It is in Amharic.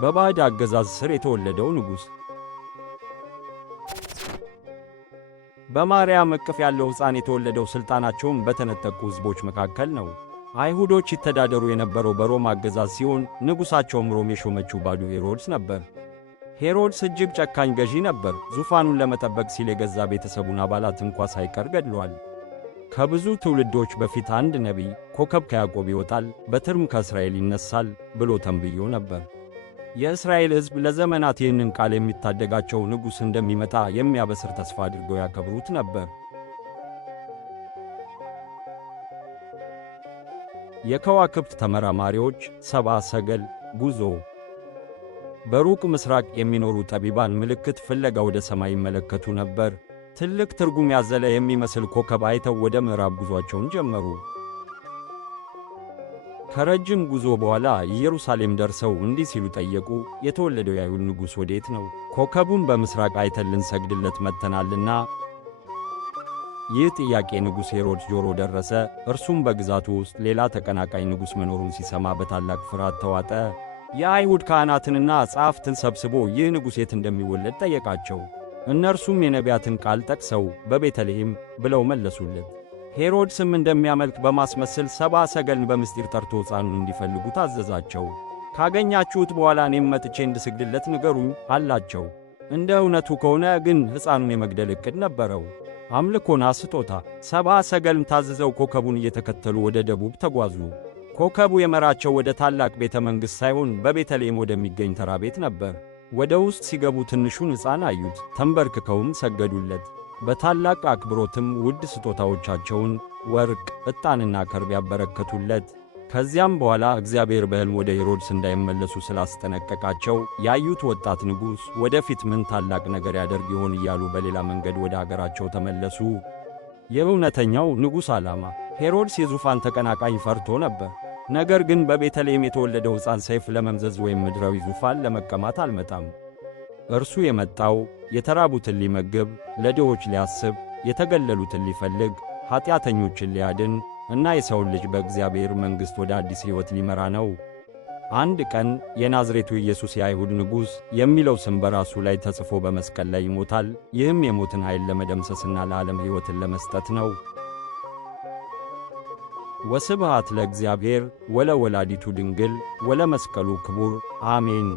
በባዕድ አገዛዝ ስር የተወለደው ንጉሥ። በማርያም እቅፍ ያለው ሕፃን የተወለደው ሥልጣናቸውን በተነጠቁ ሕዝቦች መካከል ነው። አይሁዶች ይተዳደሩ የነበረው በሮም አገዛዝ ሲሆን ንጉሣቸውም ሮም የሾመችው ባዱ ሄሮድስ ነበር። ሄሮድስ እጅግ ጨካኝ ገዢ ነበር። ዙፋኑን ለመጠበቅ ሲል የገዛ ቤተሰቡን አባላት እንኳ ሳይቀር ገድሏል። ከብዙ ትውልዶች በፊት አንድ ነቢይ ኮከብ ከያዕቆብ ይወጣል፣ በትርም ከእስራኤል ይነሳል ብሎ ተንብዮ ነበር። የእስራኤል ሕዝብ ለዘመናት ይህንን ቃል የሚታደጋቸው ንጉሥ እንደሚመጣ የሚያበስር ተስፋ አድርገው ያከብሩት ነበር። የከዋክብት ተመራማሪዎች ሰብአ ሰገል ጉዞ። በሩቅ ምስራቅ የሚኖሩ ጠቢባን ምልክት ፍለጋ ወደ ሰማይ ይመለከቱ ነበር። ትልቅ ትርጉም ያዘለ የሚመስል ኮከብ አይተው ወደ ምዕራብ ጉዞአቸውን ጀመሩ። ከረጅም ጉዞ በኋላ ኢየሩሳሌም ደርሰው እንዲህ ሲሉ ጠየቁ፣ የተወለደው የአይሁድ ንጉሥ ወዴት ነው? ኮከቡን በምስራቅ አይተን ልንሰግድለት መጥተናልና። ይህ ጥያቄ ንጉሥ ሄሮድስ ጆሮ ደረሰ። እርሱም በግዛቱ ውስጥ ሌላ ተቀናቃኝ ንጉሥ መኖሩን ሲሰማ በታላቅ ፍርሃት ተዋጠ። የአይሁድ ካህናትንና ጸሐፍትን ሰብስቦ ይህ ንጉሥ የት እንደሚወለድ ጠየቃቸው። እነርሱም የነቢያትን ቃል ጠቅሰው በቤተልሔም ብለው መለሱለት። ሄሮድስም እንደሚያመልክ በማስመሰል ሰብአ ሰገልን በምስጢር ጠርቶ ሕፃኑን እንዲፈልጉ ታዘዛቸው። ካገኛችሁት በኋላ እኔም መጥቼ እንድሰግድለት ንገሩኝ አላቸው። እንደ እውነቱ ከሆነ ግን ሕፃኑን የመግደል ዕቅድ ነበረው። አምልኮና ስጦታ። ሰብአ ሰገልን ታዝዘው ኮከቡን እየተከተሉ ወደ ደቡብ ተጓዙ። ኮከቡ የመራቸው ወደ ታላቅ ቤተ መንግሥት ሳይሆን በቤተልሔም ወደሚገኝ ተራ ቤት ነበር። ወደ ውስጥ ሲገቡ ትንሹን ሕፃን አዩት። ተንበርክከውም ሰገዱለት። በታላቅ አክብሮትም ውድ ስጦታዎቻቸውን ወርቅ፣ ዕጣንና ከርቤ ያበረከቱለት። ከዚያም በኋላ እግዚአብሔር በሕልም ወደ ሄሮድስ እንዳይመለሱ ስላስጠነቀቃቸው ያዩት ወጣት ንጉሥ ወደፊት ምን ታላቅ ነገር ያደርግ ይሆን እያሉ በሌላ መንገድ ወደ አገራቸው ተመለሱ። የእውነተኛው ንጉሥ ዓላማ። ሄሮድስ የዙፋን ተቀናቃኝ ፈርቶ ነበር። ነገር ግን በቤተልሔም የተወለደው ሕፃን ሰይፍ ለመምዘዝ ወይም ምድራዊ ዙፋን ለመቀማት አልመጣም። እርሱ የመጣው የተራቡትን ሊመግብ፣ ለድሆች ሊያስብ፣ የተገለሉትን ሊፈልግ፣ ኀጢአተኞችን ሊያድን እና የሰውን ልጅ በእግዚአብሔር መንግሥት ወደ አዲስ ሕይወት ሊመራ ነው። አንድ ቀን የናዝሬቱ ኢየሱስ የአይሁድ ንጉሥ የሚለው ስም በራሱ ላይ ተጽፎ በመስቀል ላይ ይሞታል። ይህም የሞትን ኃይል ለመደምሰስና ለዓለም ሕይወትን ለመስጠት ነው። ወስብሃት ለእግዚአብሔር ወለወላዲቱ ድንግል ወለመስቀሉ ክቡር አሜን።